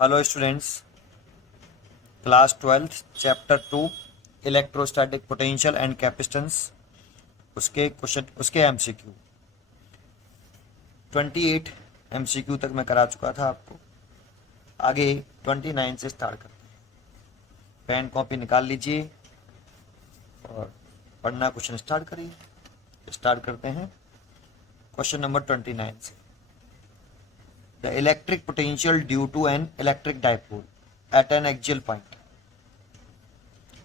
Hello students, class 12 chapter 2 electrostatic potential and capacitance. उसके question, उसके MCQ 28 MCQ तक मैं करा चुका था आपको। आगे 29 से स्टार्ट करते हैं। पेन कॉपी निकाल लीजिए और पढ़ना क्वेश्चन स्टार्ट करिए। स्टार्ट करते हैं क्वेश्चन नंबर 29 से। The electric potential due to an electric dipole at an axial point,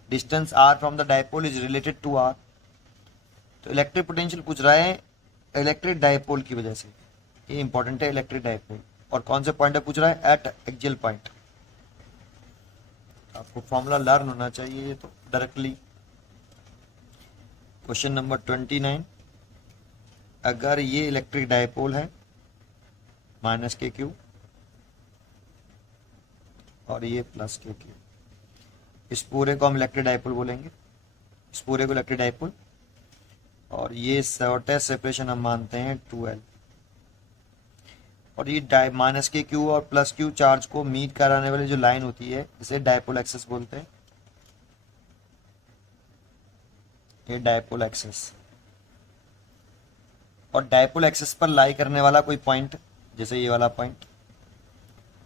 distance r from the dipole is related to r। तो इलेक्ट्रिक पोटेंशियल पूछ रहा है इलेक्ट्रिक डाइपोल की वजह से। ये इंपॉर्टेंट है, इलेक्ट्रिक डाइपोल। और कौन से पॉइंट है पूछ रहा है? Eight axial point. आपको फॉर्मूला लर्न होना चाहिए ये तो डायरेक्टली। क्वेश्चन नंबर 29, अगर ये इलेक्ट्रिक डाइपोल है माइनस के क्यू और ये प्लस के क्यू, इस पूरे को हम इलेक्ट्रिक डाइपोल बोलेंगे, इस पूरे को इलेक्ट्रिक डाइपोल। और ये शॉर्टेस्ट सेपरेशन हम मानते हैं 2L। और ये माइनस के क्यू और प्लस क्यू चार्ज को मीट कराने वाली जो लाइन होती है इसे डाइपोल एक्सेस बोलते हैं। ये डाइपोल एक्सेस। और डाइपोल एक्सेस पर लाई करने वाला कोई पॉइंट, जैसे ये वाला पॉइंट,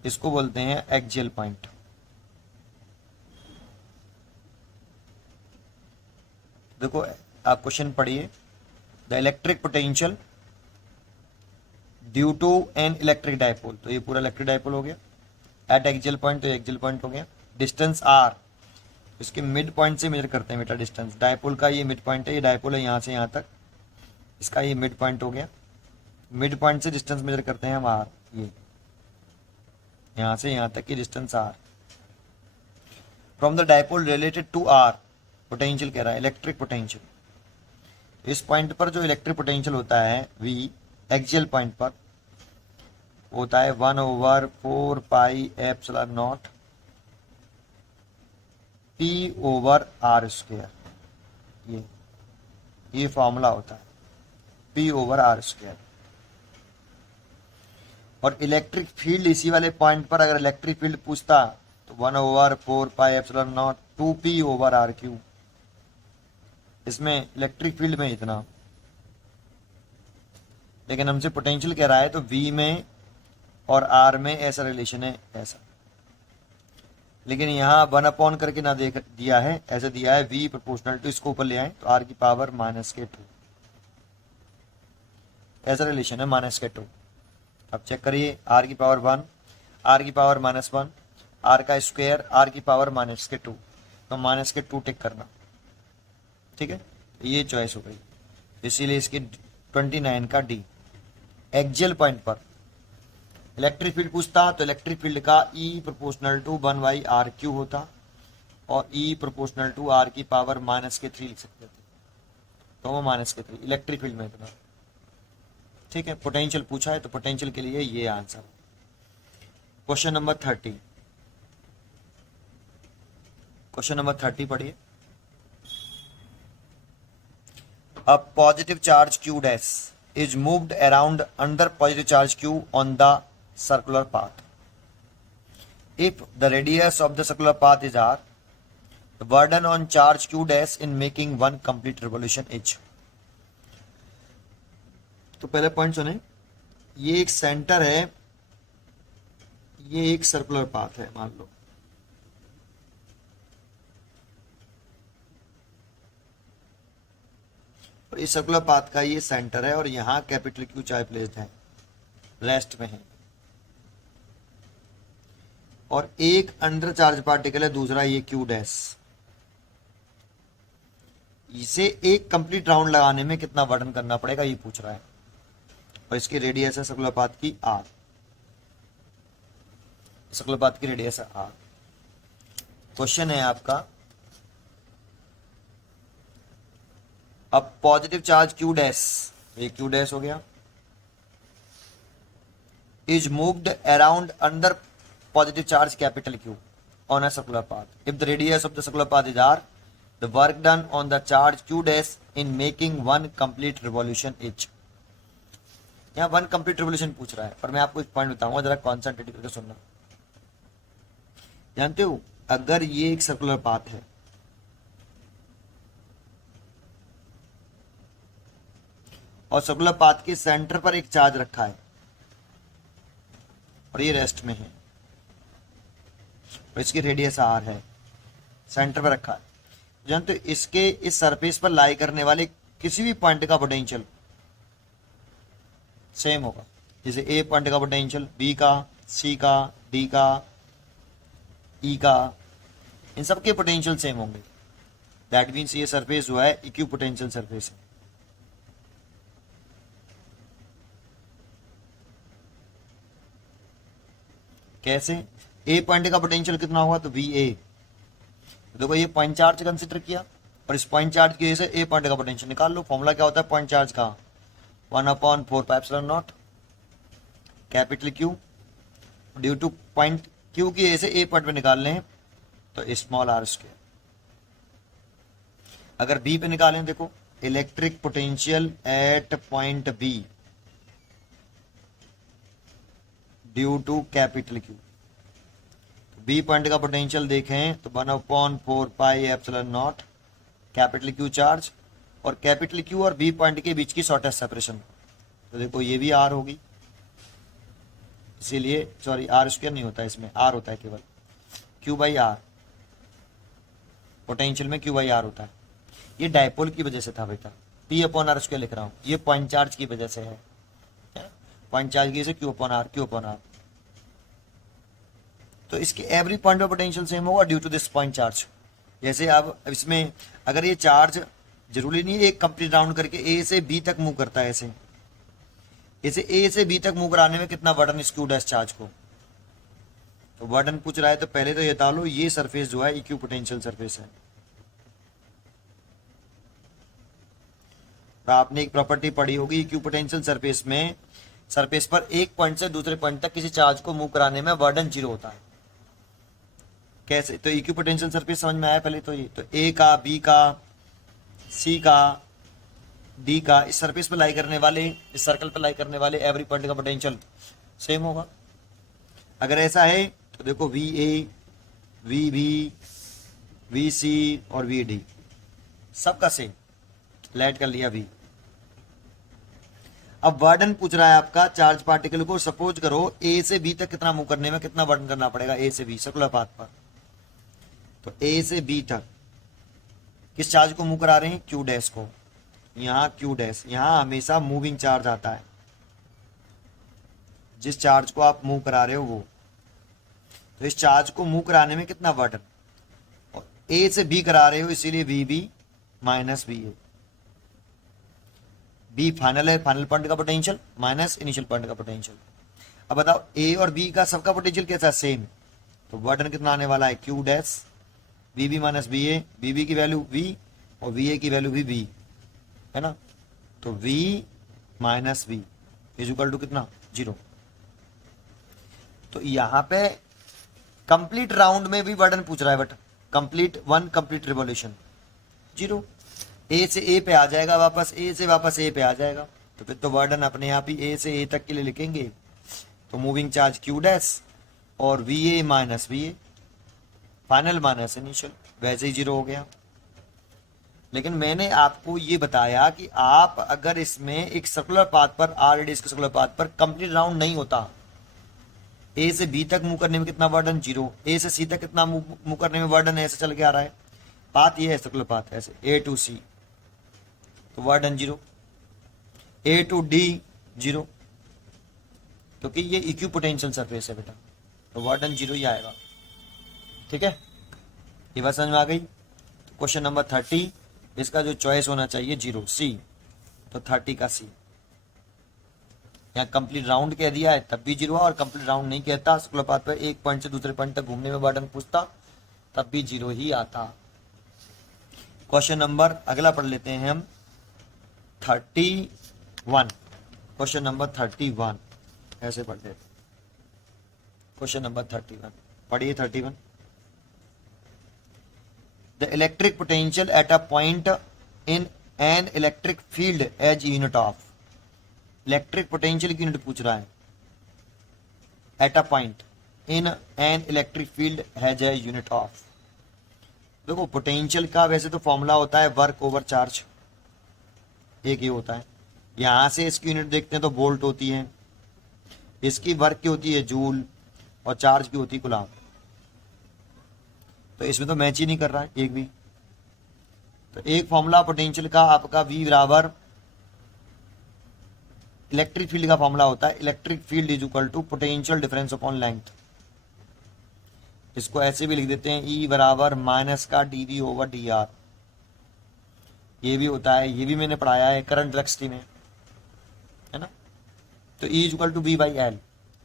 इसको बोलते हैं एक्सियल पॉइंट। देखो आप क्वेश्चन पढ़िए। The electric potential due to an electric dipole, तो ये पूरा इलेक्ट्रिक डाइपोल हो गया। एट एक्सियल पॉइंट, तो एक्सियल पॉइंट हो गया। डिस्टेंस आर, इसके मिड पॉइंट से मेजर करते हैं बेटा डिस्टेंस। डाइपोल का ये मिड पॉइंट है, ये डाइपोल है यहाँ से यहाँ तक, इसका ये मिड पॉइंट हो गया। मिड पॉइंट से डिस्टेंस मेजर करते हैं हम आर, ये यहाँ से यहाँ तक की distance R. From the dipole related to R, potential कह रहा है इलेक्ट्रिक पोटेंशियल। इस पॉइंट पर जो इलेक्ट्रिक पोटेंशियल होता है वी, एक्सियल पॉइंट पर होता है 1/4 pi epsilon nought P over R square. ये फॉर्मूला होता है पी ओवर आर स्क्वायर। और इलेक्ट्रिक फील्ड इसी वाले पॉइंट पर अगर इलेक्ट्रिक फील्ड पूछता तो 1/4 pi epsilon nought 2p over R cube. इसमें इलेक्ट्रिक फील्ड में इतना, लेकिन हमसे पोटेंशियल कह रहा है तो v में और r में ऐसा रिलेशन है, ऐसा। लेकिन यहाँ 1 करके ना देख दिया है, ऐसे दिया है v प्रोपोर्शनल टू, इसको ऊपर ले आए तो r की पावर -2, ऐसा रिलेशन है -2। अब चेक करिए, r की पावर 1, r की पावर -1, r का स्क्वायर, r की पावर -2, तो -2 टिक करना। ठीक है, ये चॉइस हो गई। इसीलिए इसकी 29 का डी। एक्सियल पॉइंट पर इलेक्ट्रिक फील्ड पूछता तो इलेक्ट्रिक फील्ड का E प्रोपोर्शनल टू 1/r³ होता, और E प्रोपोर्शनल टू r की पावर -3 लिख सकते थे, तो वो -3 इलेक्ट्रिक फील्ड में इतना। ठीक है, पोटेंशियल पूछा है तो पोटेंशियल के लिए ये answer. Question number 30, question number 30 पढ़िए। A positive charge q dash is moved around under positive charge q on the circular path. If the radius of the circular path is r, the burden on charge q dash in making one complete revolution h. तो पहले point सुने, ये एक centre है, ये एक circular path है मान लो। और इस सर्कुलर पाथ का ये सेंटर है और यहाँ कैपिटल क्यू चार्ज प्लेस्ड है, रेस्ट में है। और एक अंडर चार्ज पार्टिकल है, दूसरा ये क्यू डैश। इसे एक कंप्लीट राउंड लगाने में कितना वर्डन करना पड़ेगा ये पूछ रहा है। और इसकी रेडियस है सर्कुलर पाथ की आर, सर्कुलर पाथ की रेडियस है आर। क्वेश्चन है आपका, अब पॉजिटिव चार्ज क्यू डैश, ये क्यू डैश हो गया, is moved around under positive charge capital Q on a circular path. If the radius of the circular path is R, the work done on the charge Q dash in making one complete revolution H. यहाँ one complete revolution पूछ रहा है, पर मैं आपको एक point बताऊंगा, जरा कॉन्सेंट्रेट करके सुनना। जानते हो, अगर ये एक सर्कुलर पाथ है और सर्कुलर पाथ के सेंटर पर एक चार्ज रखा है और ये रेस्ट में है और इसकी रेडियस आर है, सेंटर पर रखा है, जानते हो इसके इस सरफेस पर लाई करने वाले किसी भी पॉइंट का पोटेंशियल सेम होगा। जैसे ए पॉइंट का पोटेंशियल, बी का, सी का, डी का, ई का, इन सब के पोटेंशियल सेम होंगे। दैट मीन्स ये सरफेस जो है इक्यू पोटेंशियल सरफेस है। कैसे? ए पॉइंट का पोटेंशियल कितना होगा, तो वी ए। देखो ये पॉइंट चार्ज कंसिडर किया और इस पॉइंट चार्ज की वजह से ए पॉइंट का पोटेंशियल निकाल लो। फॉर्मूला क्या होता है पॉइंट चार्ज का, 1/4πε0 capital Q, due to point Q की वजह से ए पॉइंट पे निकाल लें तो स्मॉल आर स्क्वायर। अगर बी पे निकालें, देखो electric potential at point B due to capital Q. B point का पोटेंशियल देखें तो 1/4πε0 कैपिटल क्यू चार्ज, और कैपिटल क्यू और बी पॉइंट के बीच की शॉर्टेस्ट सेपरेशन, तो देखो ये भी आर होगी, इसीलिए सॉरी आर स्क्वायर नहीं होता इसमें, आर होता है केवल, क्यू बाई आर, पोटेंशियल में क्यू बाई आर होता है। ये डायपोल की वजह से था बेटा, पी अपॉन आर स्क्वायर लिख रहा हूं, ये पॉइंट चार्ज की वजह से है, पॉइंट चार्ज की वजह से Q upon R, Q upon R. तो इसके एवरी पॉइंट पर पोटेंशियल सेम होगा due to this point charge. जैसे अब इसमें अगर ये चार्ज जरूरी नहीं है एक कंप्लीट राउंड करके ए से बी तक मूव करता है, ऐसे इसे ए से बी तक मूव कराने में कितना वर्डन स्क्यूड है इस चार्ज को, तो वर्डन पूछ रहा है तो पहले तो ये बता लो ये सरफेस जो है इक्यू पोटेंशियल सरफेस है। और आपने एक प्रॉपर्टी पढ़ी होगी इक्यू पोटेंशियल सरफेस में, सरफेस पर एक पॉइंट से दूसरे पॉइंट तक किसी चार्ज को मूव कराने में वर्डन 0 होता है। कैसे? तो इक्यू पोटेंशियल सरफेस समझ में आया पहले तो ये, तो ए का, बी का, सी का, डी का, इस सरफेस पर लाई करने वाले, इस सर्कल पर लाई करने वाले एवरी पॉइंट का पोटेंशियल सेम होगा। अगर ऐसा है तो देखो V A, V B, V C और वी डी सबका सेम, लाइट कर लिया वी। अब वर्डन पूछ रहा है आपका चार्ज पार्टिकल को, सपोज करो ए से बी तक कितना मूव करने में कितना वर्डन करना पड़ेगा, ए से बी सर्कुलर पाथ पर, तो ए से बी तक किस चार्ज को मूव करा रहे हैं, क्यू डैश को, यहां क्यू डैश, यहां हमेशा मूविंग चार्ज आता है, जिस चार्ज को आप मूव करा रहे हो वो, तो इस चार्ज को मूव कराने में कितना वर्डन, और ए से बी करा रहे हो इसीलिए V B minus V A. B final है, फाइनल पॉइंट का पोटेंशियल माइनस इनिशियल पॉइंट का पोटेंशियल। अब बताओ ए और बी का सबका पोटेंशियल कैसा है, सेम, तो वर्डन कितना आने वाला है, Q dash B B minus B A, B B की वैल्यू वी और वी ए की वैल्यू भी वी है ना, तो V minus V is equal to कितना, 0। तो यहां पे कंप्लीट राउंड में भी वर्डन पूछ रहा है, but complete one complete revolution 0, ए से ए पे आ जाएगा वापस, ए से वापस ए पे आ जाएगा, तो फिर तो वर्डन अपने आप ही ए से ए तक के लिए लिखेंगे, तो मूविंग चार्ज क्यू डैश और वी ए माइनस वी ए, फाइनल माइनस इनिशियल, वैसे ही 0 हो गया। लेकिन मैंने आपको ये बताया कि आप अगर इसमें एक सर्कुलर पाथ पर, आर रेडियस के सर्कुलर पाथ पर कंप्लीट राउंड नहीं होता, ए से बी तक मूव करने में कितना वर्डन, 0, ए से सी तक कितना मूव करने में वर्डन, ऐसे चल के आ रहा है पाथ, ये है सर्कुलर पाथ, ऐसे ए टू सी तो वर्डन 0, ए टू डी 0, क्योंकि ये इक्यू पोटेंशियल सरफेस है बेटा, तो वर्डन 0 ही आएगा। ठीक है, ये बात समझ में आ गई। तो क्वेश्चन नंबर 30, इसका जो चॉइस होना चाहिए 0 सी, तो 30 का सी। यहाँ कंप्लीट राउंड कह दिया है तब भी 0 और कंप्लीट राउंड नहीं कहता, सर्कुलर पाथ पर एक पॉइंट से दूसरे पॉइंट तक घूमने में वर्डन पूछता तब भी 0 ही आता। क्वेश्चन नंबर अगला पढ़ लेते हैं हम 31, क्वेश्चन नंबर 31 ऐसे पढ़ लेते, क्वेश्चन नंबर 31 पढ़िए 31। The electric potential at a point in an electric field as unit of, electric potential की यूनिट पूछ रहा है at a point, in an electric field has a unit of. देखो potential का वैसे तो फॉर्मूला होता है वर्क ओवर चार्ज, एक ही होता है। यहां से इसकी यूनिट देखते हैं तो वोल्ट होती है, इसकी वर्क की होती है जूल, और चार्ज की होती है कूलाम। तो इसमें तो मैच ही नहीं कर रहा है एक भी। तो एक फॉर्मूला पोटेंशियल का आपका V बराबर इलेक्ट्रिक फील्ड का फॉर्मूला होता है, electric field is equal to potential difference upon length. इसको ऐसे भी लिख देते हैं E बराबर माइनस का dV ओवर dr। ये भी होता है, ये भी मैंने पढ़ाया है करंट इलेक्ट्रिसिटी में, है ना। तो E is equal to V by L।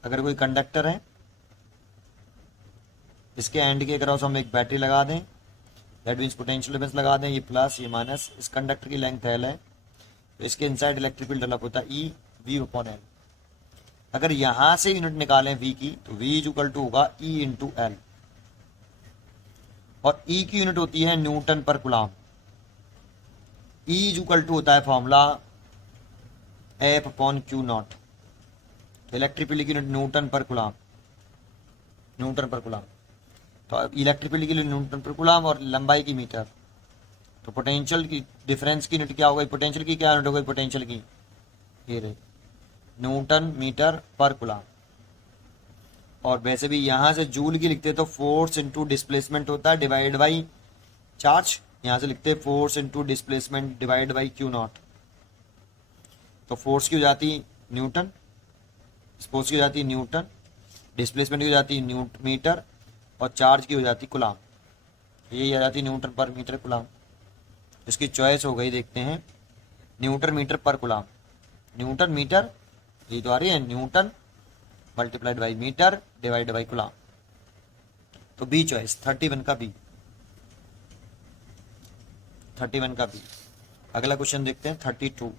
अगर कोई कंडक्टर है, इसके एंड के क्रॉस हम एक बैटरी लगा दें, दैट मीन्स पोटेंशियल डिफरेंस लगा दें, ये प्लस ये माइनस, इस कंडक्टर की लेंथ L है, तो इसके इनसाइड इलेक्ट्रिक फील्ड डेवलप होता है E V अपॉन L। अगर यहां से यूनिट निकालें V की, तो V इज इक्वल टू होगा E इंटू L, और E की यूनिट होती है न्यूटन पर coulomb. E is equal to होता है formula F upon Q naught. तो इलेक्ट्रिक फील्ड की यूनिट न्यूटन पर कूलाम, न्यूटन पर कूलाम। तो इलेक्ट्रिक फील्ड की न्यूटन पर कूलाम और लंबाई की मीटर। तो पोटेंशियल की डिफरेंस की यूनिट क्या हो गई, पोटेंशियल की क्या यूनिट हो गई, पोटेंशियल की ये रही न्यूटन मीटर पर कूलाम। और वैसे भी यहां से जूल की लिखते तो फोर्स इनटू डिस्प्लेसमेंट होता है डिवाइड बाई चार्ज, यहां से लिखते force into displacement divide by Q naught. तो फोर्स की हो जाती न्यूटन, फोर्स की हो जाती न्यूटन, डिस्प्लेसमेंट की हो जाती मीटर, और चार्ज की हो जाती कूलाम। यही आ जाती न्यूटन पर मीटर कूलाम। इसकी चॉइस हो गई, देखते हैं, न्यूटन मीटर पर कूलाम। न्यूटन मीटर ये तो आ रही है, newton multiplied by metre divided by coulomb. तो बी चॉइस 31 का बी, 31 का बी। अगला क्वेश्चन देखते हैं 32।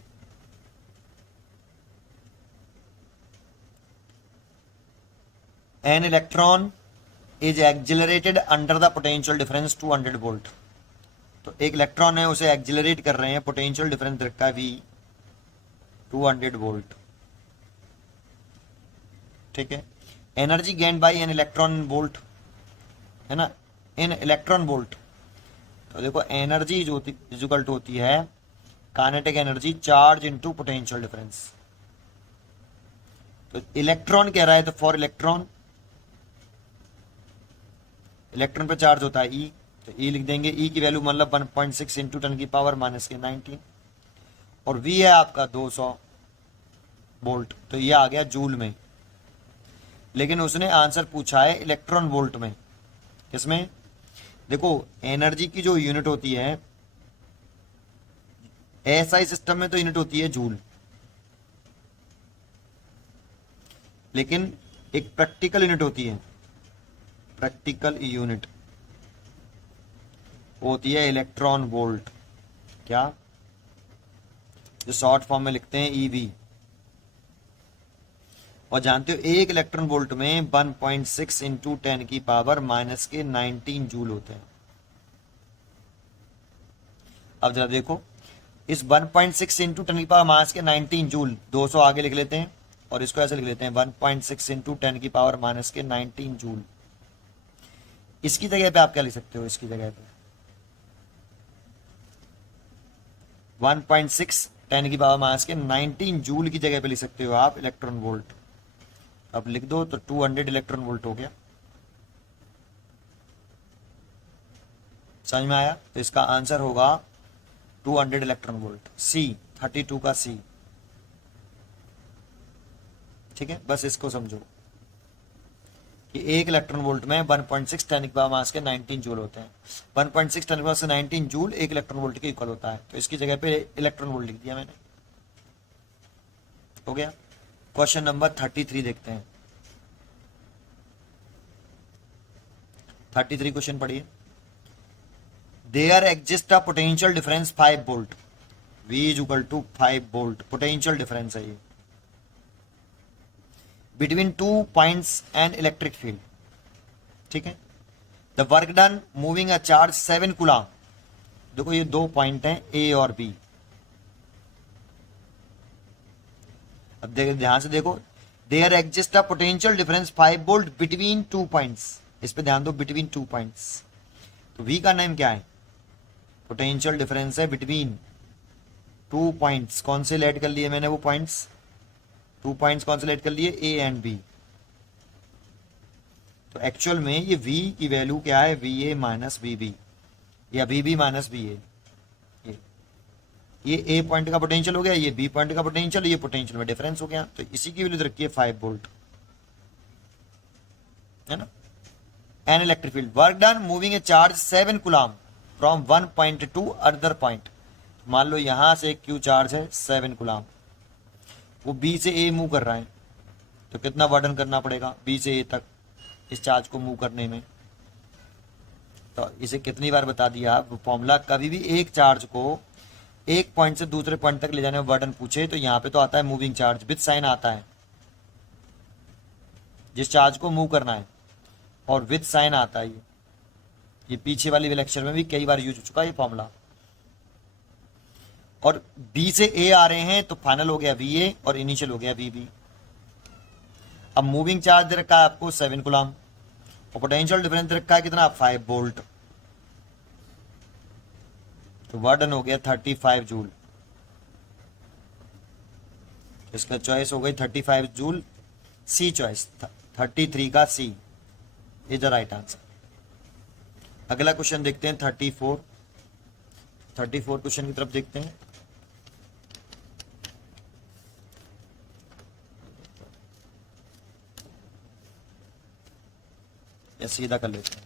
An electron is accelerated under the potential difference 200 volt. तो एक इलेक्ट्रॉन है, उसे एक्जिलरेट कर रहे हैं, पोटेंशियल डिफरेंस रखा है V 200 वोल्ट, ठीक है। Energy gain by an electron volt, है ना, इन इलेक्ट्रॉन वोल्ट। तो देखो एनर्जी जो इक्वल टू होती है kinetic energy charge into potential difference. तो इलेक्ट्रॉन कह रहा है, तो फॉर इलेक्ट्रॉन, इलेक्ट्रॉन पे चार्ज होता है E, तो E लिख देंगे, E की वैल्यू मतलब 1.6 इंटू 10 की पावर माइनस के 19, और V है आपका 200 वोल्ट, तो ये आ गया जूल में। लेकिन उसने आंसर पूछा है इलेक्ट्रॉन वोल्ट में। किसमें, देखो एनर्जी की जो यूनिट होती है एसआई सिस्टम में तो यूनिट होती है जूल, लेकिन एक प्रैक्टिकल यूनिट होती है, प्रैक्टिकल यूनिट होती है इलेक्ट्रॉन वोल्ट। क्या, जो शॉर्ट फॉर्म में लिखते हैं EV। और जानते हो एक इलेक्ट्रॉन वोल्ट में 1.6 इंटू 10 की पावर माइनस के 19 जूल होते हैं। अब जरा देखो, इस 1.6 इंटू 10 की पावर माइनस के 19 जूल, 200 आगे लिख लेते हैं, और इसको ऐसे लिख लेते हैं 1.6 इंटू 10 की पावर माइनस के 19 जूल। इसकी जगह पे आप क्या लिख सकते हो, इसकी जगह पे 1.6 10 की पावर माइनस के 19 जूल की जगह पे लिख सकते हो आप इलेक्ट्रॉन वोल्ट। अब लिख दो तो 200 इलेक्ट्रॉन वोल्ट हो गया। समझ में आया, तो इसका आंसर होगा 200 इलेक्ट्रॉन वोल्ट, C 32 का C, ठीक है। बस इसको समझो कि एक इलेक्ट्रॉन वोल्ट में 1.6 10 की पावर माइनस के 19 जूल होते हैं। 1.6 10 की पावर से 19 जूल एक इलेक्ट्रॉन वोल्ट के इक्वल होता है, तो इसकी जगह पे इलेक्ट्रॉन वोल्ट लिख दिया मैंने, हो गया। क्वेश्चन नंबर 33 देखते हैं। 33 क्वेश्चन पढ़िए। There exist a potential difference 5 volt, V is equal to 5 volt, potential difference है ये, between 2 points and electric field, ठीक है। The work done moving a charge 7 coulomb. देखो ये 2 पॉइंट हैं A और B। अब ध्यान से देखो, there exist a potential difference 5 volt between 2 points. इस पे ध्यान दो, बिटवीन 2 पॉइंट्स। तो V का नेम क्या है? पोटेंशियल डिफरेंस है बिटवीन 2 पॉइंट्स। कौन से लेट कर लिए मैंने वो पॉइंट्स? 2 पॉइंट्स कौन से लेट कर लिए? A and B। तो एक्चुअल में ये V की वैल्यू क्या है? VA माइनस VB या VB माइनस VA। ये A पॉइंट का पोटेंशियल हो गया, ये B पॉइंट का पोटेंशियल, ये पोटेंशियल में डिफरेंस हो गया। तो इसी की वैल्यू रखी है 5 वोल्ट, है ना। N electric field work done moving A charge 7 coulomb from one point two other point. मान लो यहां से क्यू चार्ज है 7 कूलम, वो B से A मूव कर रहा है, तो कितना वर्डन करना पड़ेगा B से A तक इस चार्ज को मूव करने में? तो इसे कितनी बार बता दिया आप, फॉर्मूला कभी भी एक चार्ज को एक पॉइंट से दूसरे पॉइंट तक ले जाने में वर्डन पूछे तो यहाँ पे तो आता है मूविंग चार्ज, विद साइन आता है जिस चार्ज को मूव करना है, और विद साइन आता है। ये पीछे वाली लेक्चर में भी कई बार यूज हो चुका है ये फॉर्मूला। और B से A आ रहे हैं तो फाइनल हो गया VA और इनिशियल हो गया VB। अब मूविंग चार्ज दे रखा है आपको 7 कूलम और पोटेंशियल डिफरेंस दे रखा है कितना? 5 वोल्ट। तो वर्डन हो गया 35 जूल। इसका चॉइस हो गई 35 जूल, सी चॉइस, 33 का सी इज द राइट आंसर। अगला क्वेश्चन देखते हैं 34 क्वेश्चन की तरफ देखते हैं। या सीधा कर लेते हैं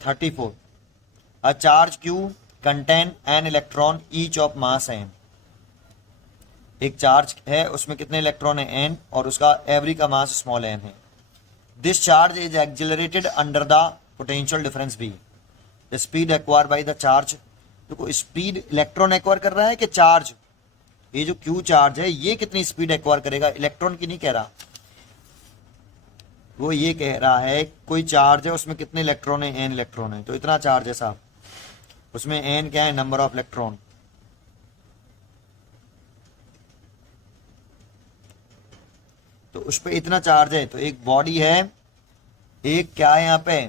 34। A charge Q contain an electron each of mass m। एक चार्ज है उसमें कितने इलेक्ट्रॉन है n और उसका एवरी का मास स्मॉल m है। This charge is accelerated under the potential difference v। The speed acquire by the charge. देखो स्पीड इलेक्ट्रॉन एक्वायर कर रहा है कि चार्ज? ये जो Q चार्ज है ये कितनी स्पीड एक्वायर करेगा? इलेक्ट्रॉन की नहीं कह रहा, वो ये कह रहा है कोई चार्ज है उसमें कितने इलेक्ट्रॉन है? n इलेक्ट्रॉन है। तो इतना चार्ज है साहब, उसमें n क्या है? Number of electron. तो उस पर इतना चार्ज है, तो एक बॉडी है, एक क्या है यहाँ पे?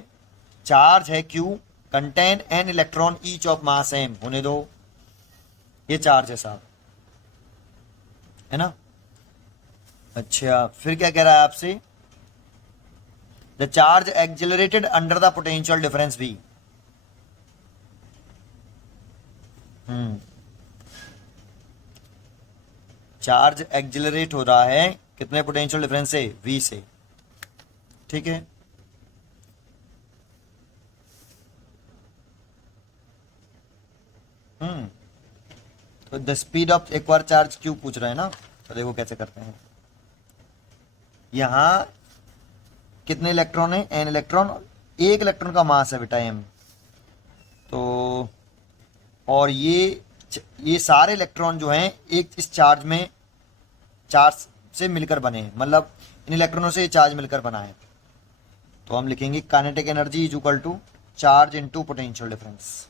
चार्ज है Q contain n electron each of mass m। होने दो, ये चार्ज है साहब, है ना। अच्छा फिर क्या कह रहा है आपसे? The charge accelerated under the potential difference v। Charge accelerate हो रहा है कितने पोटेंशियल डिफरेंस से? v से, ठीक है। तो the speed of acquire charge Q पूछ रहा है ना, तो देखो कैसे करते हैं। यहां कितने इलेक्ट्रॉन है? n electron. एक इलेक्ट्रॉन का मास है बेटा m। तो और ये सारे इलेक्ट्रॉन जो हैं एक इस चार्ज में, चार्ज से मिलकर बने हैं, मतलब इन इलेक्ट्रॉनों से ये चार्ज मिलकर बना है। तो हम लिखेंगे kinetic energy is equal to charge into potential difference.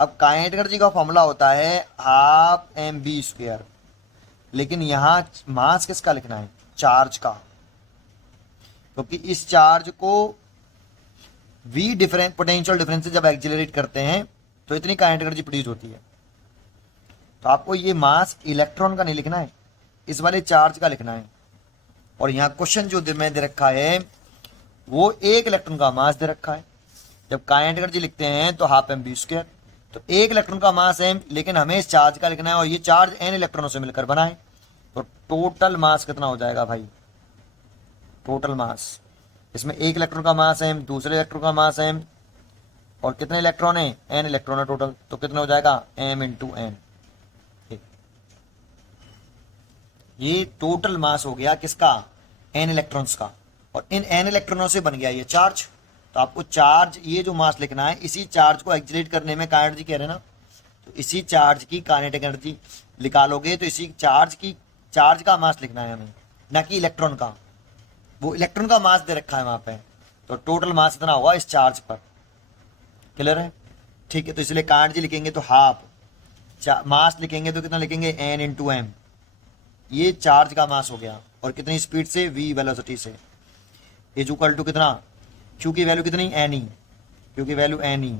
अब काइनेटिक एनर्जी का फॉर्मूला होता है हाफ mv², लेकिन यहां मास किसका लिखना है? चार्ज का, क्योंकि इस चार्ज को v डिफरेंस पोटेंशियल डिफरेंस से जब एक्सिलरेट करते हैं तो इतनी काइनेटिक एनर्जी प्रोड्यूस होती है। तो आपको ये मास इलेक्ट्रॉन का नहीं लिखना है, इस वाले चार्ज का लिखना है। और यहाँ क्वेश्चन जो में दे रखा है वो एक इलेक्ट्रॉन का मास दे रखा है। जब काइनेटिक एनर्जी लिखते हैं तो हाफ mv², तो एक इलेक्ट्रॉन का मास m, लेकिन हमें इस चार्ज का लिखना है और ये चार्ज n इलेक्ट्रॉनों से मिलकर बना है। तो टोटल मास कितना हो जाएगा भाई? टोटल मास, इसमें एक इलेक्ट्रॉन का मास m, दूसरे इलेक्ट्रॉन का मास m, और कितने इलेक्ट्रॉन है? n इलेक्ट्रॉन है टोटल। तो कितना हो जाएगा? m into n। ये टोटल मास हो गया किसका? n इलेक्ट्रॉन्स का, और इन n इलेक्ट्रॉनों से बन गया ये चार्ज। तो आपको चार्ज, ये जो मास लिखना है, इसी चार्ज को एक्सिलरेट करने में काइनेटिक एनर्जी कह रहे हैं ना, तो इसी चार्ज की काइनेटिक एनर्जी निकालोगे तो इसी चार्ज का मास लिखना है हमें, ना कि इलेक्ट्रॉन का। वो इलेक्ट्रॉन का मास दे रखा है वहां पे, तो टोटल मास इतना होगा इस चार्ज पर। क्लियर है? ठीक है। तो इसलिए काइनेटिक एनर्जी लिखेंगे तो हाफ, मास लिखेंगे तो कितना लिखेंगे? n into M. ये चार्ज का मास हो गया, और कितनी स्पीड से, v वेलोसिटी से, इज इक्वल टू कितना, q की वैल्यू कितनी, n ही, q की वैल्यू n ही,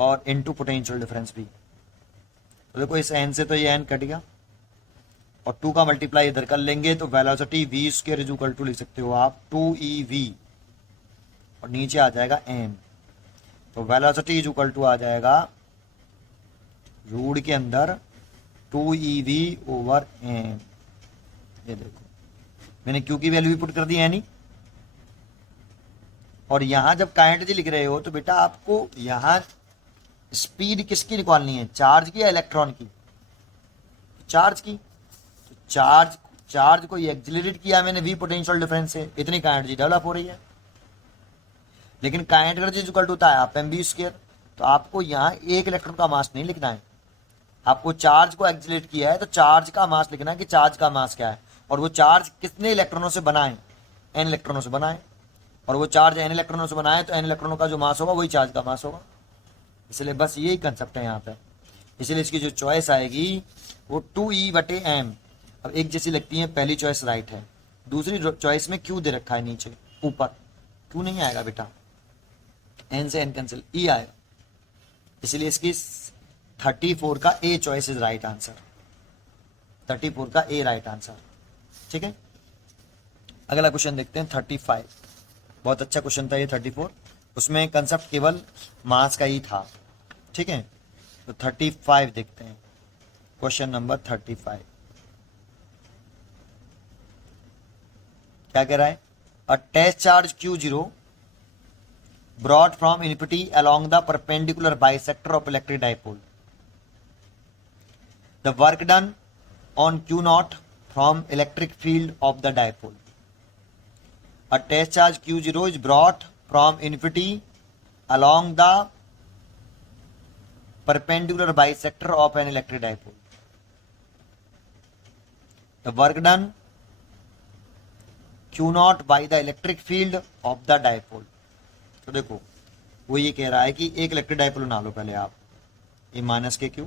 और इनटू पोटेंशियल डिफरेंस भी। तो देखो इस n से तो ये n कट गया, और 2 का मल्टीप्लाई इधर कर लेंगे तो velocity v square is equal to लिख सकते हो आप 2ev, और नीचे आ जाएगा n। तो वेलोसिटी इज इक्वल टू आ जाएगा रूट के अंदर 2ev ओवर n। ये देखो मैंने q की वैल्यू भी पुट कर दी n ही। और यहां जब काइनेटिक एनर्जी लिख रहे हो तो बेटा आपको यहां स्पीड किसकी निकालनी है, चार्ज की या इलेक्ट्रॉन की, चार्ज की। तो चार्ज को एक्सिलरेट किया मैंने v पोटेंशियल डिफरेंस से, इतनी काइनेटिक एनर्जी डेवलप हो रही है। लेकिन काइनेटिक एनर्जी इक्वल टू होता है आप mv स्क्वायर। तो आपको यहाँ एक इलेक्ट्रॉन का मास नहीं लिखना है, आपको चार्ज को एक्सिलरेट किया है तो चार्ज का मास लिखना है कि चार्ज का मास क्या है, और वो चार्ज कितने इलेक्ट्रॉनों से बना है, n इलेक्ट्रॉनों से बना है, और वो चार्ज n इलेक्ट्रॉनों से बना है तो n इलेक्ट्रॉनों का जो मास होगा वही चार्ज का मास होगा। इसलिए बस यही कंसेप्ट है यहाँ पे। इसलिए इसकी जो चॉइस आएगी वो 2e/m। अब एक जैसी लगती है, पहली चॉइस राइट है, दूसरी चॉइस में क्यू दे रखा है नीचे, ऊपर क्यू नहीं आएगा बेटा, n से n कैंसिल, e आएगा। इसलिए इसकी 34 का a choice is right answer, 34 का ए राइट आंसर। ठीक है, अगला क्वेश्चन देखते हैं 35। बहुत अच्छा क्वेश्चन था ये 34, उसमें कंसेप्ट केवल मास का ही था। ठीक है, तो 35 देखते हैं, क्वेश्चन नंबर 35 क्या कह रहा है, a test charge Q0 brought from infinity along the perpendicular bisector of electric dipole. The work done on Q0 from electric field of the dipole. A test charge Q0 is brought from infinity along the perpendicular bisector of an electric dipole. The work done Q0 by the electric field of the dipole. तो देखो वो ये कह रहा है कि एक electric dipole बना लो पहले आप, ये माइनस के क्यू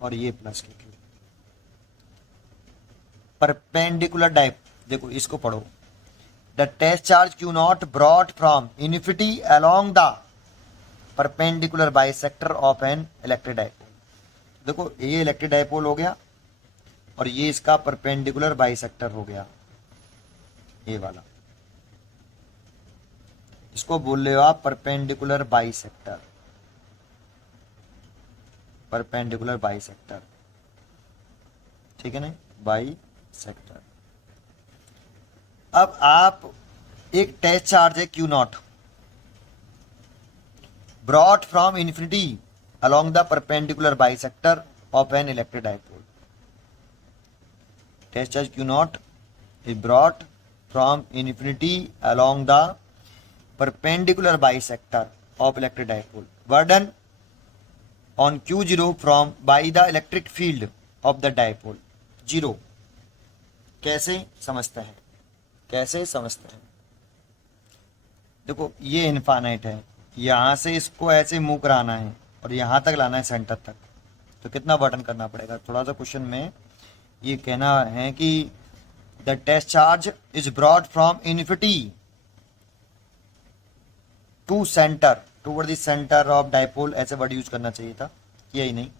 और ये प्लस के क्यू, परपेंडिकुलर डाइप। देखो इसको पढ़ो, the test charge Q0 brought from infinity along the perpendicular bisector of an electric dipole. देखो ये इलेक्ट्रिक डाइपोल हो गया और ये इसका परपेंडिकुलर बाइसेक्टर हो गया, ये वाला, इसको बोल रहे हो आप परपेंडिकुलर बाइसेक्टर, परपेंडिकुलर बाइसेक्टर। ठीक है ना, बाइसेक्टर। अब आप एक टेस्ट चार्ज है Q0 brought from infinity along the perpendicular bisector of an electric dipole. Test charge Q0 is brought from infinity along the perpendicular bisector of electric dipole. Work done on Q0 from by the electric field of the dipole 0। कैसे समझते हैं, कैसे समझते हैं, देखो ये infinite है, यहां से इसको ऐसे मूव कराना है और यहां तक लाना है सेंटर तक, तो कितना बटन करना पड़ेगा। थोड़ा सा क्वेश्चन में ये कहना है कि the test charge is brought from infinity to centre, toward the centre of dipole, ऐसे वर्ड यूज करना चाहिए था, यही नहीं,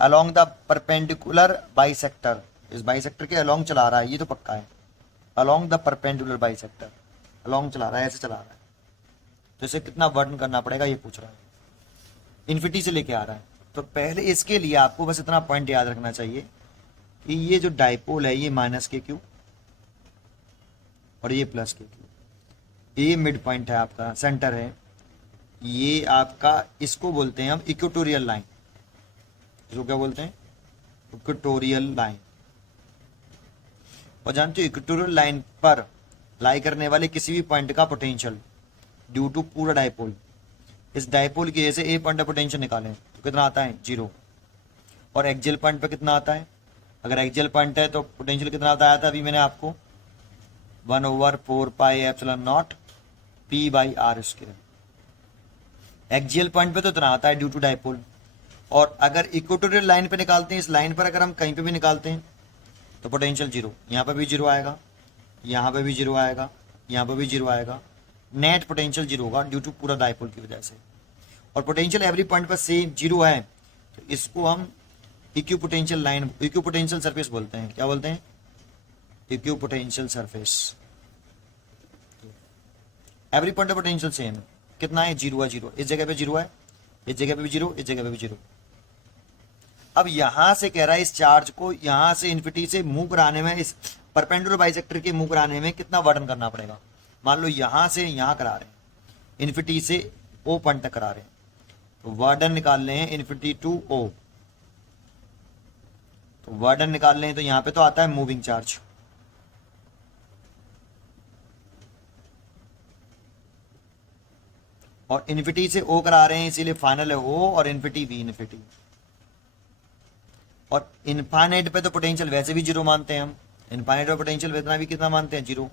अलोंग द परपेंडिकुलर बाइसेक्टर, इस बाइसेक्टर के अलोंग चला रहा है, ये तो पक्का है, along the perpendicular bisector, along चला रहा है, ऐसे चला रहा है, तो इसे कितना वर्डन करना पड़ेगा ये पूछ रहा है, इन्फिनिटी से लेके आ रहा है। तो पहले इसके लिए आपको बस इतना पॉइंट याद रखना चाहिए कि ये जो डाइपोल है ये माइनस के क्यू और ये प्लस के क्यू, ये मिड पॉइंट है आपका, सेंटर है, ये आपका, इसको बोलते हैं हम इक्वेटोरियल लाइन, इसको क्या बोलते हैं, इक्वेटोरियल लाइन। और जानते हो इक्वेटोरियल लाइन पर लाई करने वाले किसी भी पॉइंट का पोटेंशियल ड्यू टू पूरा डाइपोल, इस डाइपोल की जैसे ए पॉइंट पोटेंशियल निकालें तो कितना आता है 0, और एक्सियल पॉइंट पे कितना आता है, अगर एक्सियल पॉइंट है तो पोटेंशियल कितना आता है, अभी मैंने आपको 1/4πε0 p/r²। एक्सियल पॉइंट पे तो इतना आता है ड्यू टू डाइपोल, और अगर इक्वेटोरियल लाइन पे निकालते हैं, इस लाइन पर अगर हम कहीं पे भी निकालते हैं तो पोटेंशियल जीरो, यहाँ पर भी जीरो आएगा, यहाँ पे भी जीरो आएगा, यहाँ पर भी जीरो आएगा, नेट पोटेंशियल जीरो होगा ड्यू टू पूरा डायपोल की वजह से। और पोटेंशियल एवरी पॉइंट पर सेम जीरो है तो इसको हम इक्विपोटेंशियल लाइन, इक्विपोटेंशियल सरफेस बोलते हैं। क्या बोलते हैं? Equipotential surface. Every point of potential same है। कितना है? जीरो है, जीरो। इस जगह पे जीरो है, इस जगह पे भी जीरो, इस जगह पे भी जीरो। अब यहां से कह रहा है इस चार्ज को यहां से इन्फिनिटी से मूव कराने में, इस परपेंडिकुलर बाइसेक्टर के मूव कराने में कितना वर्डन करना पड़ेगा। मान लो यहां से यहां करा रहे हैं, इन्फिनिटी से ओ पॉइंट तक करा रहे हैं, तो वर्डन निकाल रहे हैं इन्फिनिटी टू ओ। तो वर्डन निकाल रहे हैं तो यहां पे तो आता है मूविंग चार्ज, और इन्फिनिटी से ओ करा रहे हैं इसीलिए फाइनल है ओ, और इन्फिनिटी वी इन्फिनिटी। और इनफाइनाइट पे तो पोटेंशियल वैसे भी जीरो मानते हैं हम, इनफाइनाइट पे पोटेंशियल इतना भी कितना मानते हैं? जीरो।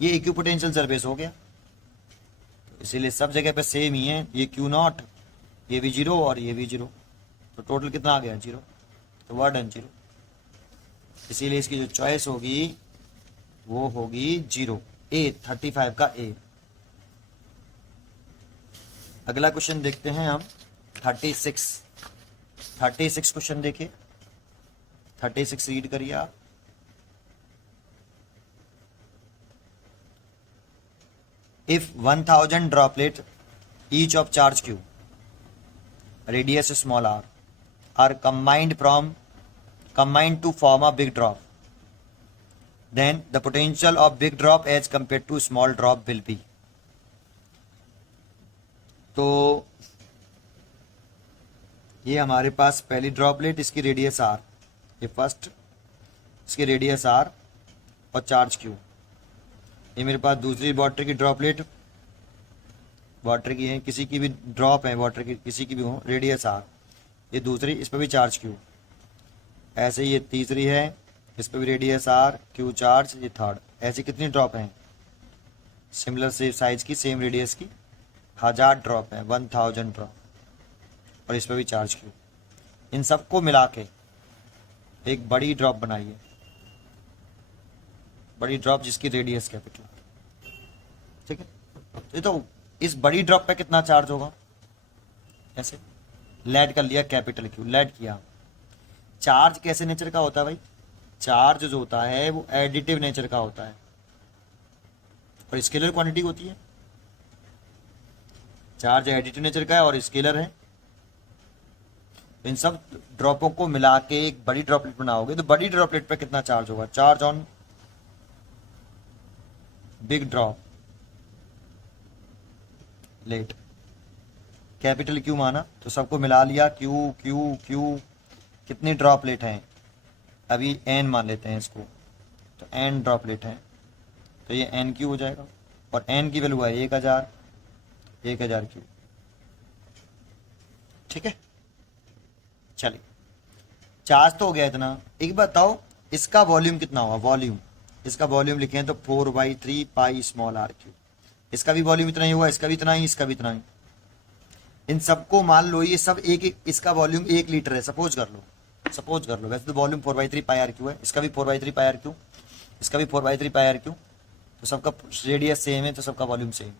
ये इक्विपोटेंशियल सरफेस हो गया, तो इसीलिए सब जगह पे सेम ही है। ये क्यू नॉट, ये भी जीरो और ये भी जीरो, तो टोटल कितना आ गया? जीरो। तो वर्डन जीरो, इसीलिए इसकी जो चॉइस होगी वो होगी जीरो। ए 35 का ए। अगला क्वेश्चन देखते हैं हम 36 क्वेश्चन देखिए। 36 रीड करिए आप। If 1000 droplet each of charge q radius small r are combined to form a big drop, then the potential of big drop as compared to small drop will be। तो ये हमारे पास पहली droplet, इसकी radius are, ये first, इसकी radius are और charge Q. ये मेरे पास दूसरी वाटर की ड्रॉपलेट, वाटर की है, किसी की भी ड्रॉप है वाटर की, किसी की भी हो, रेडियस आर। ये दूसरी, इस पर भी चार्ज क्यू। ऐसे ये तीसरी है, इस पर भी रेडियस आर, क्यू चार्ज। ये थर्ड। ऐसी कितनी ड्रॉप हैं सिमिलर से साइज की, सेम रेडियस की? 1000 ड्रॉप है, 1000 ड्रॉप, और इस पर भी चार्ज क्यू। इन सबको मिला के एक बड़ी ड्रॉप बनाइए, बड़ी ड्रॉप जिसकी रेडियस कैपिटल। ठीक है, ये तो इस बड़ी ड्रॉप पे कितना चार्ज होगा? ऐसे लेड कर लिया कैपिटल क्यू, लेड किया। चार्ज कैसे नेचर का होता है भाई? चार्ज जो होता है वो एडिटिव नेचर का होता है और स्केलर क्वांटिटी होती है। चार्ज एडिटिव नेचर का है और स्केलर है। इन सब ड्रॉपों को मिला के एक बड़ी ड्रॉपलेट बनाओगे तो बड़ी ड्रॉपलेट पे कितना चार्ज होगा? Charge on big droplet, capital Q माना, तो सबको मिला लिया। क्यू क्यू क्यू, कितनी ड्रॉपलेट हैं? अभी एन मान लेते हैं इसको, तो एन ड्रॉपलेट हैं, तो ये एन क्यू हो जाएगा। और एन की वैल्यू है 1000, 1000 क्यू। ठीक है, चलिए चार्ज तो हो गया इतना। एक बताओ इसका वॉल्यूम कितना होगा? वॉल्यूम, इसका वॉल्यूम लिखें तो 4/3 पाई स्मॉल आर क्यू। इसका भी वॉल्यूम इतना ही हुआ, इसका भी इतना ही, इसका भी इतना ही। इन सबको मान लो ये सब एक, इसका वॉल्यूम 1 लीटर है, सपोज कर लो। वैसे तो वॉल्यूम 4/3 पाई आर क्यू है, इसका भी 4/3 पाई आर क्यू, इसका भी 4/3 पाई आर क्यू, तो सबका रेडियस सेम है, तो सबका वॉल्यूम सेम।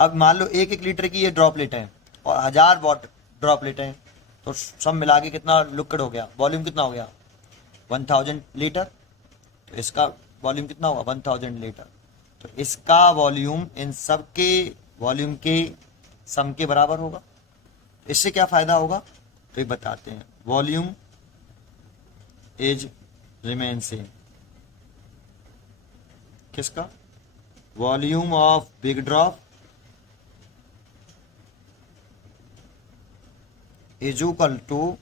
अब मान लो 1 लीटर की ये ड्रॉपलेट है और 1000 वॉट ड्रॉपलेट है, तो सब मिला के कितना लिक्विड हो गया? वॉल्यूम कितना हो गया? 1000 लीटर। तो इसका वॉल्यूम कितना होगा? 1000 लीटर। तो इसका वॉल्यूम इन सब के वॉल्यूम के सम के बराबर होगा। इससे क्या फायदा होगा तो ये बताते हैं। वॉल्यूम इज रिमेन सेम, किसका? Volume of big drop is equal to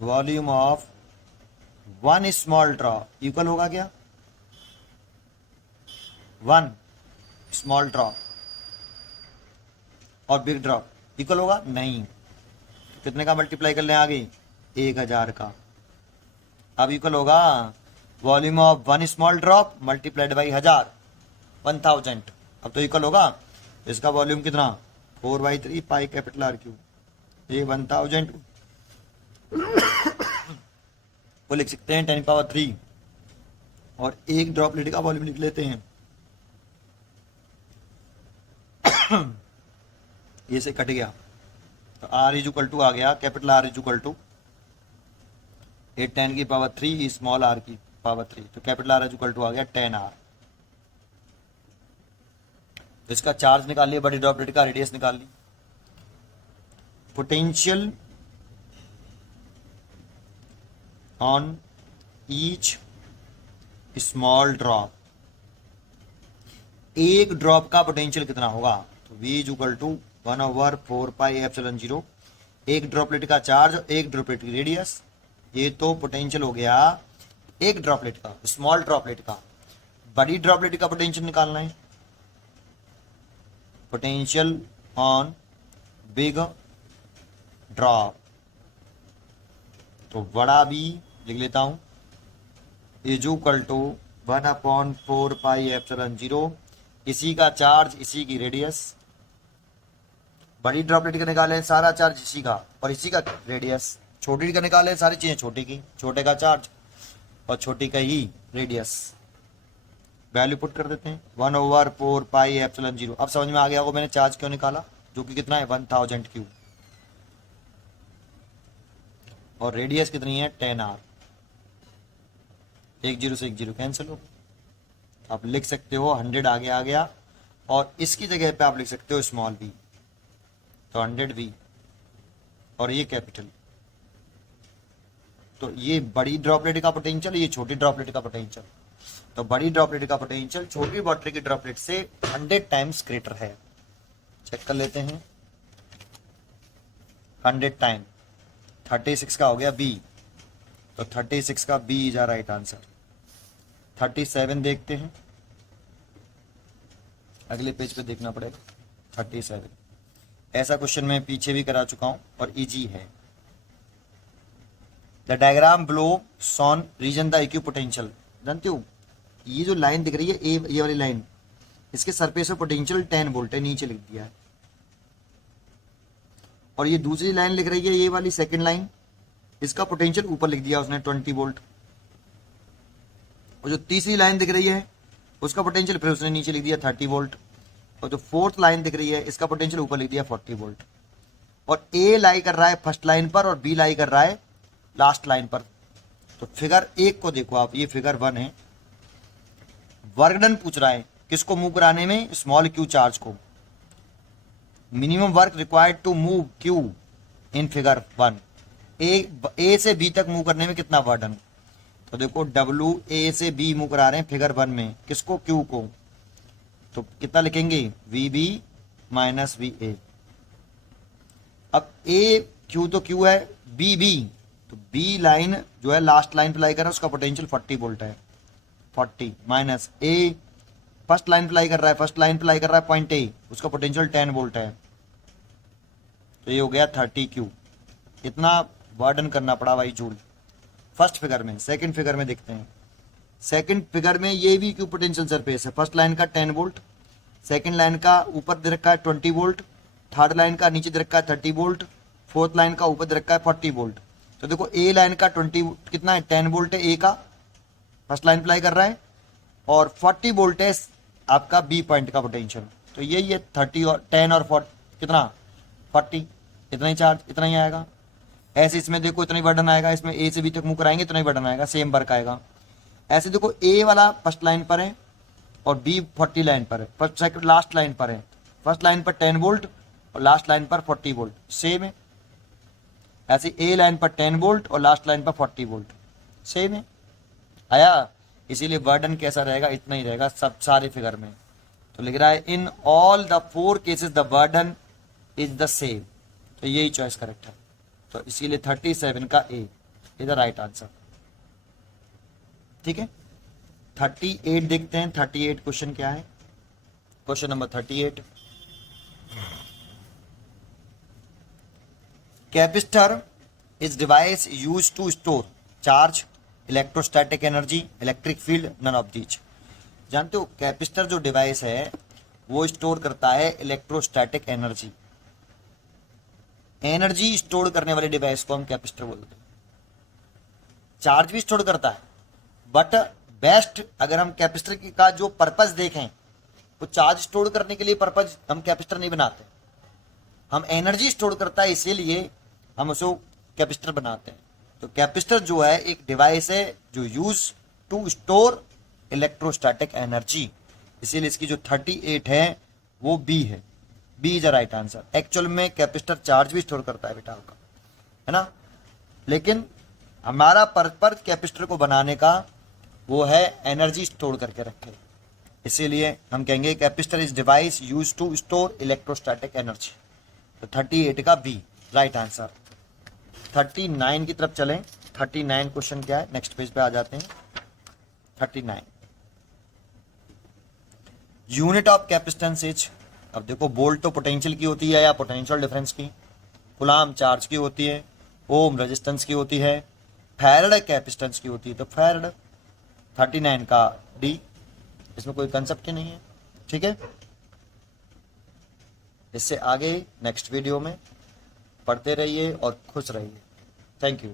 volume of 1 small drop. इक्वल होगा क्या? 1 स्मॉल ड्रॉप और बिग ड्रॉप इक्वल होगा? नहीं। कितने का मल्टीप्लाई कर लें आगे? 1000 का। अब इक्वल होगा volume of 1 small drop multiplied by 1000, 1000। अब तो इक्वल होगा। इसका वॉल्यूम कितना? 4/3 पाई कैपिटल आर क्यू। ये 1000 को लिख सकते हैं 10⁻³ और एक ड्रॉपलेट का वॉल्यूम लिख लेते हैं। ये से कट गया तो R इज टू आ गया, capital R is to 10⁻³ small r की पावर 3, तो कैपिटल R इज टू आ गया 10R। तो इसका चार्ज निकाल लिया, बड़ी ड्रॉपलेट का रेडियस निकाल ली। Potential on each small drop, एक ड्रॉप का पोटेंशियल कितना होगा, तो V इज टू 1/4πε0, एक ड्रॉपलेट का चार्ज, एक ड्रॉपलेट की रेडियस। ये तो पोटेंशियल हो गया एक ड्रॉपलेट का, स्मॉल ड्रॉपलेट का। बड़ी ड्रॉपलेट का पोटेंशियल निकालना है, पोटेंशियल ऑन बिग ड्रॉप, तो बड़ा B लिख लेता हूं इज टू 1/4πε0, इसी का चार्ज इसी की रेडियस। बड़ी ड्रॉपलेट का निकालें सारा चार्ज इसी का और इसी का रेडियस, छोटी का निकालें सारी चीजें छोटी की, छोटे का चार्ज और छोटी का ही रेडियस। वैल्यू पुट कर देते हैं 1/4πε0। अब समझ में आ गया होगा मैंने चार्ज क्यों निकाला, जो कि कितना है 1000³ और रेडियस कितनी है 10R। 1 0 से 1 0 कैंसिल हो, आप लिख सकते हो 100 आगे आ गया और इसकी जगह पे आप लिख सकते हो स्मॉल v, तो 100V और ये कैपिटल। तो ये बड़ी ड्रॉपलेट का पोटेंशियल, ये छोटी ड्रॉपलेट का पोटेंशियल। तो बड़ी ड्रॉपलेट का पोटेंशियल छोटी वाटर की ड्रॉपलेट से 100 टाइम्स ग्रेटर है। चेक कर लेते हैं, 100 टाइम 36 का हो गया B, तो 36 का B इज राइट आंसर। 37 देखते हैं, अगले पेज पे देखना पड़ेगा। 37 ऐसा क्वेश्चन मैं पीछे भी करा चुका हूं और इजी है। The diagram below shown region the equipotential, जानते हो ये जो लाइन दिख रही है ये वाली लाइन, इसके सरफेस पे पोटेंशियल 10 वोल्ट है, नीचे लिख दिया है। और ये दूसरी लाइन लिख रही है ये वाली सेकंड लाइन, इसका पोटेंशियल ऊपर लिख दिया उसने 20 वोल्ट। और जो तीसरी लाइन दिख रही है उसका पोटेंशियल फिर उसने नीचे लिख दिया 30 वोल्ट। और जो फोर्थ लाइन दिख रही है इसका पोटेंशियल ऊपर लिख दिया 40 वोल्ट। और ए लाई कर रहा है फर्स्ट लाइन पर और बी लाई कर रहा है लास्ट लाइन पर। तो फिगर 1 को देखो आप, ये फिगर 1 है। वर्क डन पूछ रहा है किसको मूव कराने में, स्मॉल q चार्ज को। Minimum work required to move q in figure 1, A से बी तक मूव करने में कितना वर्डन। तो देखो W ए से बी मूव करा रहे हैं फिगर 1 में, किसको q को, तो कितना लिखेंगे VB माइनस VA। अब A Q तो Q है, BB तो B लाइन जो है लास्ट लाइन पे लाई कर रहा है उसका पोटेंशियल 40 वोल्ट है। 40 माइनस A फर्स्ट लाइन पे लाई कर रहा है, फर्स्ट लाइन पे लाई कर रहा है पॉइंट A, उसका पोटेंशियल 10 वोल्ट है। तो ये हो गया 30Q। इतना वर्डन करना पड़ा भाई जूल फर्स्ट फिगर में। सेकंड फिगर में देखते हैं, सेकंड फिगर में ये भी क्यू पोटेंशियल सरफेस है। फर्स्ट लाइन का 10 वोल्ट, सेकंड लाइन का ऊपर दे रखा है 20 वोल्ट, थर्ड लाइन का नीचे दे रखा है 30 वोल्ट, फोर्थ लाइन का ऊपर दे रखा है 40 वोल्ट। तो देखो ए लाइन का 20 कितना है 10 वोल्ट है ए का, फर्स्ट लाइन अप्लाई कर रहा है, और 40 वोल्ट है आपका बी पॉइंट का पोटेंशियल। तो यही है 30 और 10 और 40 कितना 40, इतना ही चार्ज इतना ही आएगा। ऐसे इसमें देखो इतना ही बटन आएगा, इसमें ए से बी तक मूव कराएंगे इतना ही बटन आएगा, सेम वर्क आएगा। ऐसे देखो ए वाला फर्स्ट लाइन पर है और बी 40 लाइन पर है, फर्स्ट सेकंड लास्ट लाइन पर है। फर्स्ट लाइन पर 10 वोल्ट और लास्ट लाइन पर 40 वोल्ट सेम है। ऐसे ए लाइन पर 10 वोल्ट और लास्ट लाइन पर 40 वोल्ट सेम है आया। इसीलिए बर्डन कैसा रहेगा, इतना ही रहेगा सब सारे फिगर में। तो लिख रहा है in all the 4 cases the burden is the same. तो यही चॉइस करेक्ट है। तो इसीलिए 37 का A is the right answer. ठीक है, 38 देखते हैं। 38 क्वेश्चन क्या है, question number 38। Capacitor is device use to store charge, electrostatic energy, electric field, none of these. जानते हो कैपेसिटर जो डिवाइस है वो स्टोर करता है इलेक्ट्रोस्टैटिक एनर्जी। एनर्जी स्टोर करने वाले डिवाइस को हम कैपेसिटर बोलते हैं। चार्ज भी स्टोर करता है, बट बेस्ट अगर हम कैपेसिटर का जो पर्पज देखें तो चार्ज स्टोर करने के लिए पर्पज हम कैपेसिटर नहीं बनाते, हम एनर्जी स्टोर करता है इसीलिए हम उसे कैपेसिटर बनाते हैं। तो कैपेसिटर जो है एक डिवाइस है जो use to store electrostatic energy, इसीलिए इसकी जो 38 है वो बी है। B is the right answer. Actual में कैपेसिटर चार्ज भी स्टोर करता है बेटा आपका, है ना, लेकिन हमारा पर्पज कैपेसिटर को बनाने का वो है एनर्जी स्टोर करके रखे, इसीलिए हम कहेंगे capacitor is device use to store electrostatic energy. तो 38 का बी राइट आंसर। 39 की तरफ चलें। 39 क्वेश्चन क्या है, नेक्स्ट पेज पे आ जाते हैं। 39 यूनिट ऑफ कैपेसिटेंस इज, अब देखो वोल्ट तो पोटेंशियल की होती है या पोटेंशियल डिफरेंस की, कूलाम चार्ज की होती है, ओम रेजिस्टेंस की होती है, फैराडे कैपेसिटेंस की होती है, तो फैराडे। 39 का डी, इसमें कोई कंसेप्ट ही नहीं है, ठीक है। इससे आगे नेक्स्ट वीडियो में पढ़ते रहिए और खुश रहिए। Thank you.